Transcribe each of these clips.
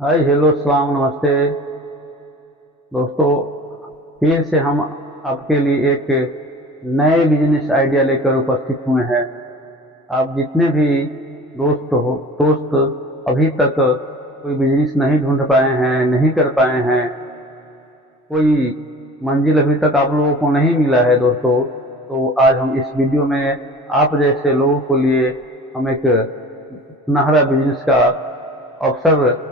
Hi hello सलाम नमस्ते दोस्तों। फिर से हम आपके लिए एक नए बिजनेस आइडिया लेकर उपस्थित हुए हैं। आप जितने भी दोस्त अभी तक कोई बिजनेस नहीं ढूंढ पाए हैं, नहीं कर पाए हैं, कोई मंजिल अभी तक आप लोगों को नहीं मिला है दोस्तों, तो आज हम इस वीडियो में आप जैसे लोगों को लिए हम एक सुनहरा बिजनेस का अवसर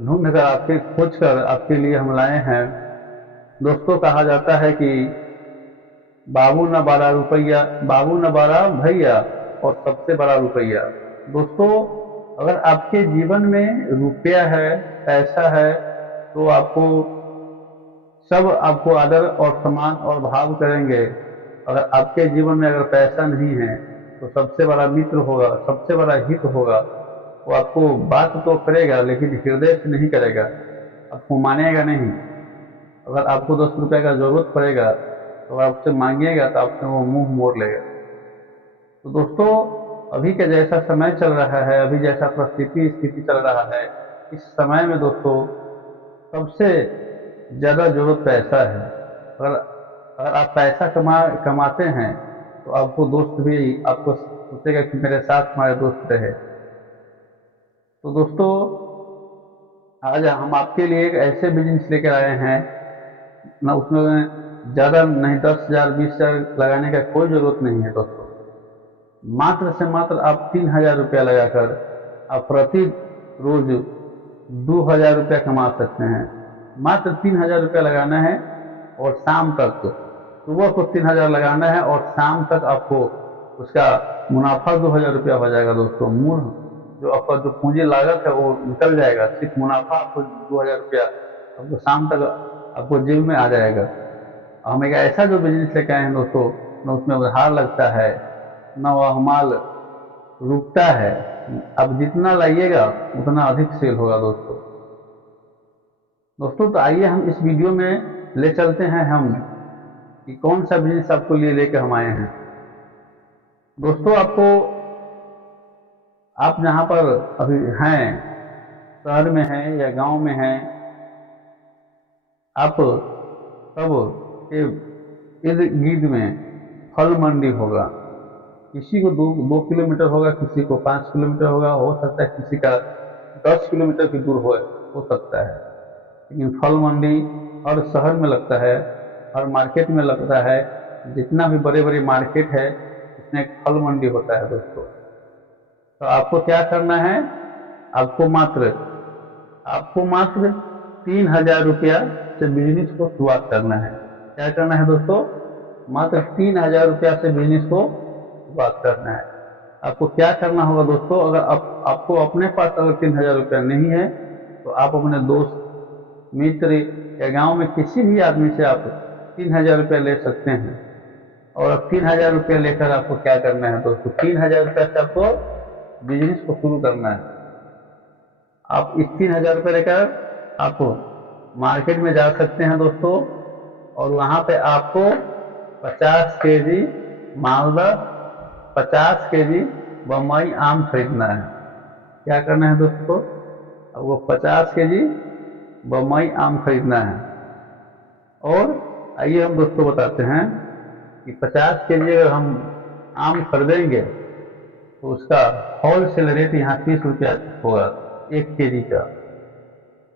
ढूंढ कर आपके खोज कर आपके लिए हम लाए हैं। दोस्तों, कहा जाता है कि बाबू न 12 रुपया, बाबू न 12 भैया और सबसे बड़ा रुपया। दोस्तों, अगर आपके जीवन में रुपया है, पैसा है, तो आपको सब आपको आदर और सम्मान और भाव करेंगे। अगर आपके जीवन में अगर पैसा नहीं है, तो सबसे बड़ा मित्र होगा, सबसे बड़ा हित होगा, वो आपको बात तो करेगा लेकिन हृदय से नहीं करेगा, आपको मानेगा नहीं। अगर आपको 10 रुपए का जरूरत पड़ेगा तो आपसे मांगिएगा तो आपसे वो मुंह मोड़ लेगा। तो दोस्तों, अभी का जैसा समय चल रहा है, अभी जैसा परिस्थिति स्थिति चल रहा है, इस समय में दोस्तों सबसे ज्यादा जरूरत पैसा है। अगर अगर आप पैसा कमाते हैं तो आपको दोस्त भी आपको सोचेगा कि मेरे साथ हमारे दोस्त रहे। तो दोस्तों, आज हम आपके लिए एक ऐसे बिजनेस लेकर आए हैं, ना उसमें ज्यादा नहीं, 10,000 20,000 लगाने का कोई जरूरत नहीं है दोस्तों। मात्र से मात्र आप 3,000 रुपया लगाकर आप प्रति रोज 2,000 रुपया कमा सकते हैं। मात्र 3,000 रुपया लगाना है और शाम तक, सुबह को 3,000 लगाना है और शाम तक आपको उसका मुनाफा 2,000 रुपया हो जाएगा दोस्तों। मूल जो आपका जो पूंजी लागत है वो निकल जाएगा, सिर्फ मुनाफा आपको 2,000 रुपया आपको शाम तक आपको जेब में आ जाएगा। हम एक ऐसा जो बिजनेस लेके आए हैं दोस्तों, न उसमें उधार लगता है, न वह माल रुकता है। अब जितना लाइएगा उतना अधिक सेल होगा दोस्तों। दोस्तों, तो आइए हम इस वीडियो में ले चलते हैं हम कि कौन सा बिजनेस आपको लिए लेकर हम आए हैं। दोस्तों, आपको आप जहाँ पर अभी हैं, शहर में हैं या गांव में हैं, आप सब के इर्द गिर्द में फल मंडी होगा। किसी को 2 2 किलोमीटर होगा, किसी को 5 किलोमीटर होगा, हो सकता है किसी का 10 किलोमीटर की दूर हो सकता है। लेकिन फल मंडी हर शहर में लगता है, हर मार्केट में लगता है। जितना भी बड़े बड़े मार्केट है उसमें एक फल मंडी होता है दोस्तों। तो आपको क्या करना है, आपको मात्र आपको मात्र 3,000 रुपया से बिजनेस को शुरुआत करना है। क्या करना है दोस्तों, मात्र 3,000 रुपया से बिजनेस को शुरुआत करना है। आपको क्या करना होगा दोस्तों, अगर आपको अपने पास अगर 3,000 रुपया नहीं है, तो आप अपने दोस्त मित्र या गांव में किसी भी आदमी से आप 3,000 रुपया ले सकते हैं। और 3,000 रुपया लेकर आपको क्या करना है दोस्तों, 3,000 रुपया से आपको बिजनेस को शुरू करना है। आप इस 3,000 रुपया लेकर आप मार्केट में जा सकते हैं दोस्तों, और वहां पे आपको 50 केजी मालदा, 50 केजी बम्बई आम खरीदना है। क्या करना है दोस्तों, आपको 50 केजी बम्बई आम खरीदना है। और आइए हम दोस्तों बताते हैं कि 50 केजी अगर हम आम खरीदेंगे तो उसका होलसेल रेट यहाँ 30 रुपया होगा 1 केजी का।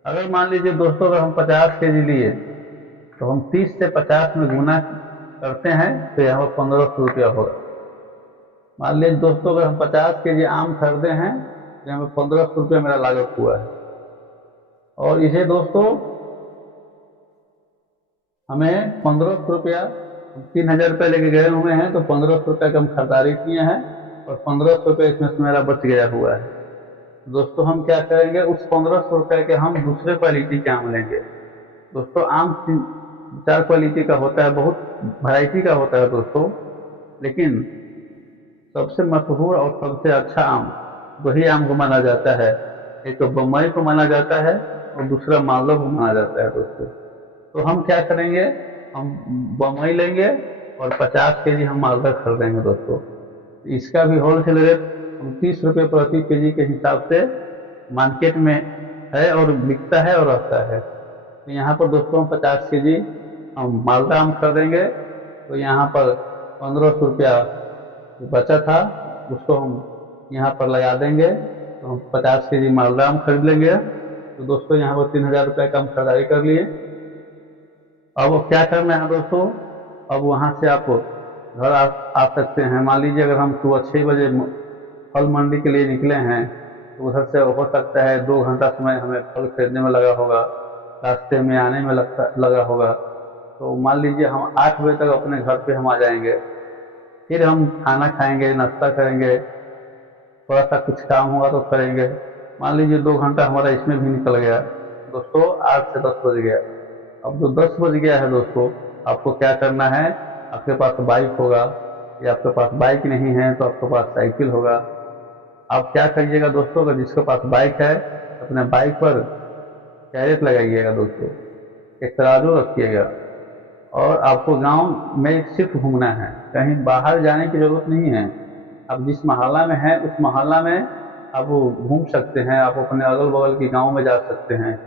अगर मान लीजिए दोस्तों, अगर हम 50 केजी लिए तो हम 30 से 50 में गुना करते हैं तो यहाँ पर 1,500 रुपया होगा। मान लीजिए दोस्तों, अगर हम 50 केजी आम खरीदे हैं तो यहाँ पर 1,500 रुपया मेरा लागत हुआ है। और इसे दोस्तों हमें 1,500 रुपया, 3,000 रुपया लेके गए हुए हैं तो 1,500 रुपया का हम खरीदारी किए हैं, और 1,500 रुपया इसमें से मेरा बच गया हुआ है। दोस्तों, हम क्या करेंगे, उस 1,500 रुपया के हम दूसरे क्वालिटी के आम लेंगे। दोस्तों, आम 4 क्वालिटी का होता है, बहुत वैरायटी का होता है दोस्तों, लेकिन सबसे मशहूर और सबसे अच्छा आम वही आम को माना जाता है। एक तो बम्बई को माना जाता है और दूसरा मालदा को माना जाता है दोस्तों। तो हम क्या करेंगे, हम बम्बई लेंगे और 50 केजी हम मालदा खरीदेंगे दोस्तों। इसका भी होलसेल रेट हम 30 रुपये प्रति केजी के हिसाब से मार्केट में है और बिकता है और रहता है। तो यहाँ पर दोस्तों 50 केजी हम मालदा आम खरीदेंगे, तो यहाँ पर 1500 रुपया बचा था उसको हम यहाँ पर लगा देंगे, तो हम 50 केजी मालदा आम खरीद लेंगे। तो दोस्तों यहाँ पर 3000 रुपये का हम खरीदारी कर लिए। अब क्या करना है दोस्तों, अब वहाँ से आप घर आ सकते हैं। मान लीजिए अगर हम सुबह 6 बजे फल मंडी के लिए निकले हैं, तो उधर से हो सकता है 2 घंटा समय हमें फल खरीदने में लगा होगा, रास्ते में आने में लगा होगा। तो मान लीजिए हम 8 बजे तक अपने घर पे हम आ जाएंगे, फिर हम खाना खाएंगे, नाश्ता करेंगे, थोड़ा सा कुछ काम होगा तो करेंगे। मान लीजिए 2 घंटा हमारा इसमें भी निकल गया दोस्तों, 8 से 10 बज गया। अब जो 10 बज गया है दोस्तों, आपको क्या करना है, आपके पास बाइक होगा या आपके पास बाइक नहीं है तो आपके पास साइकिल होगा। आप क्या करिएगा दोस्तों, अगर जिसके पास बाइक है अपने बाइक पर कैरेट लगाइएगा दोस्तों, एक तराजू रखिएगा, और आपको गांव में सिर्फ घूमना है, कहीं बाहर जाने की जरूरत नहीं है। आप जिस मोहल्ला में है उस मोहल्ला में आप घूम सकते हैं, आप अपने अगल बगल के गांव में जा सकते हैं,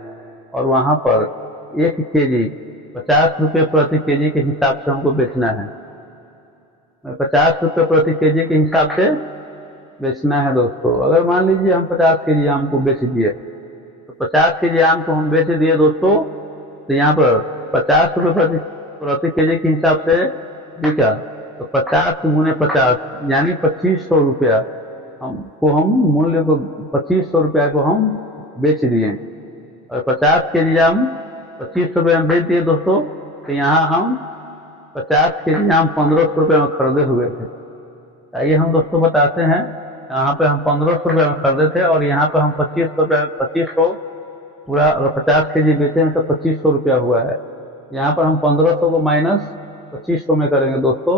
और वहां पर 1 केजी 50 रुपये प्रति केजी के हिसाब से हमको बेचना है। 50 रुपये प्रति केजी के हिसाब से बेचना है दोस्तों। अगर मान लीजिए हम 50 केजी आम को बेच दिए, तो 50 केजी आम को हम बेच दिए दोस्तों, तो यहाँ पर 50 रुपये प्रति केजी के हिसाब से बिका, तो 50 × 50 यानी 2500 रुपया हम मूल्य को 2500 रुपया को हम बेच दिए। और 50 केजी आम 2500 रुपये में बेच दिए दोस्तों, तो यहाँ हम 50 केजी आम 1500 रुपये में खरीदे हुए थे। आइए हम दोस्तों बताते हैं, यहाँ पे हम 1500 रुपये में खरीदे थे और यहाँ पे हम 2500 पूरा, अगर 50 केजी बेचे हैं तो 2500 रुपया हुआ है। यहाँ पर हम 1500 को माइनस 2500 में करेंगे दोस्तों,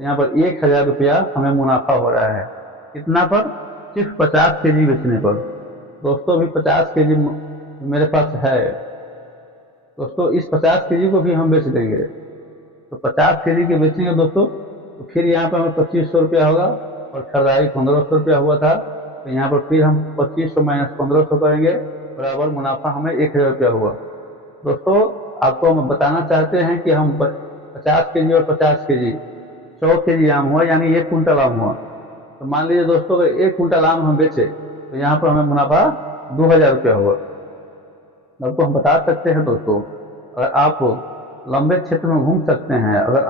यहाँ पर 1000 रुपया हमें मुनाफा हो रहा है। कितना पर? सिर्फ 50 केजी बेचने पर। दोस्तों अभी 50 केजी मेरे पास है दोस्तों, इस 50 केजी को भी हम बेच देंगे। तो 50 केजी के बेचेंगे दोस्तों, तो फिर यहाँ पर हमें 2500 रुपया होगा, और खरीदारी 1500 रुपया हुआ था, तो यहाँ पर फिर हम 2500 माइनस 1500 करेंगे, बराबर मुनाफा हमें 1000 रुपया हुआ। दोस्तों आपको हम बताना चाहते हैं कि हम 50 केजी और 50 केजी 100 केजी आम हुआ, यानी 1 कुंटल आम हुआ। तो मान लीजिए दोस्तों अगर 1 कुंटल आम हम बेचे, तो यहाँ पर हमें मुनाफा 2000 रुपया हुआ। आपको हम बता सकते हैं दोस्तों, अगर आप लंबे क्षेत्र में घूम सकते हैं, अगर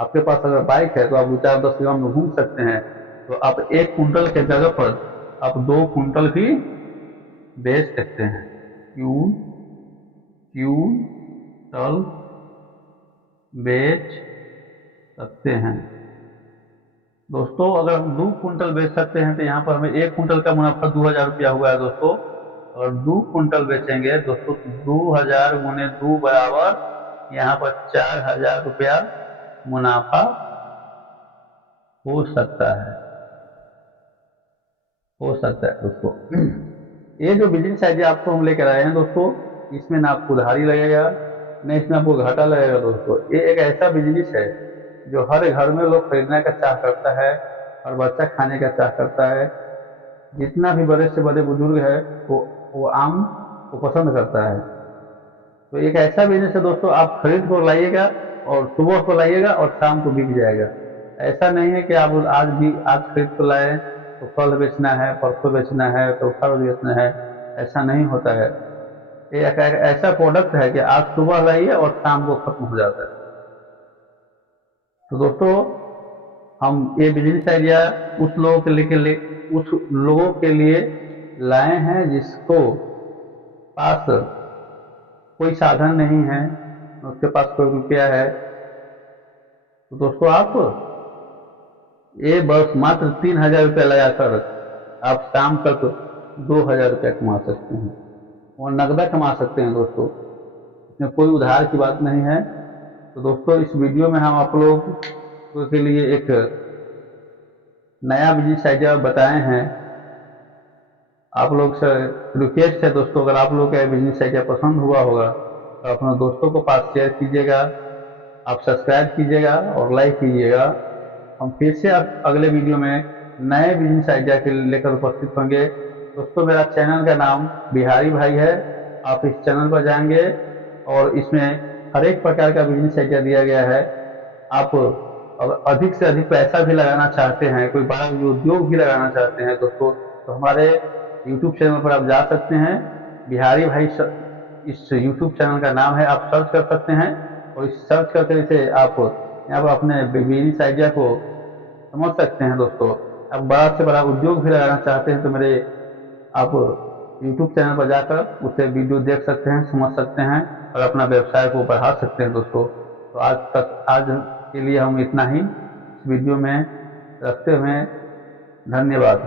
आपके पास अगर बाइक है तो आप 4-10 गाँव में घूम सकते हैं, तो आप 1 कुंटल के जगह पर आप 2 कुंटल भी बेच सकते हैं। क्विंटल बेच सकते हैं दोस्तों। अगर हम 2 कुंटल बेच सकते हैं तो यहाँ पर हमें 1 कुंटल का मुनाफा 2000 रुपया हुआ है दोस्तों। और 2 कुंटल बेचेंगे दोस्तों, 2000 × 2 बराबर यहाँ पर 4000 रुपया मुनाफा हो सकता है दोस्तों। ये जो बिजनेस आइडिया आपको हम लेकर आए हैं दोस्तों, इसमें ना आपको उधारी लगेगा, न इसमें आपको घाटा लगेगा दोस्तों। ये एक ऐसा बिजनेस है जो हर घर में लोग खरीदने का चाह करता है और बच्चा खाने का चाह करता है। जितना भी बड़े से बड़े बुजुर्ग है वो आम को पसंद करता है। तो एक ऐसा बिजनेस है दोस्तों, आप खरीद को लाइएगा और सुबह को लाइएगा और शाम को बिक जाएगा। ऐसा नहीं है कि आप आज खरीद को लाए तो कल बेचना है, परसों बेचना है, तो कल बेचना है, ऐसा नहीं होता है। ये एक ऐसा प्रोडक्ट है कि आज सुबह लाइए और शाम को खत्म हो जाता है। तो दोस्तों हम ये बिजनेस आइडिया उस लोगों के लिए लाए हैं जिसको पास कोई साधन नहीं है, उसके पास कोई रुपया है। तो दोस्तों आप ये बस मात्र 3000 रुपया लगाकर आप शाम तक 2000 रुपया कमा सकते हैं और नगदा कमा सकते हैं दोस्तों। इसमें कोई उधार की बात नहीं है। तो दोस्तों इस वीडियो में हम आप लोगों के लिए एक नया बिजनेस आइडिया बताए हैं। आप लोग से रिक्वेस्ट है दोस्तों, अगर आप लोग का बिजनेस आइडिया पसंद हुआ होगा तो अपने दोस्तों को पास शेयर कीजिएगा, आप सब्सक्राइब कीजिएगा और लाइक कीजिएगा। हम फिर से अगले वीडियो में नए बिजनेस आइडिया के लेकर उपस्थित होंगे। दोस्तों मेरा चैनल का नाम बिहारी भाई है। आप इस चैनल पर जाएंगे और इसमें हर एक प्रकार का बिजनेस आइडिया दिया गया है। आप अगर अधिक से अधिक पैसा भी लगाना चाहते हैं, कोई बड़ा उद्योग भी लगाना चाहते हैं दोस्तों, तो हमारे यूट्यूब चैनल पर आप जा सकते हैं। बिहारी भाई इस यूट्यूब चैनल का नाम है, आप सर्च कर सकते हैं और इस सर्च करके इसे आप यहाँ पर अपने बिजनेस आइडिया को समझ सकते हैं दोस्तों। आप बड़ा से बड़ा उद्योग भी लगाना चाहते हैं तो मेरे आप यूट्यूब चैनल पर जाकर उसे वीडियो देख सकते हैं, समझ सकते हैं और अपना व्यवसाय को बढ़ा सकते हैं दोस्तों। तो आज के लिए हम इतना ही इस वीडियो में रखते हुए धन्यवाद।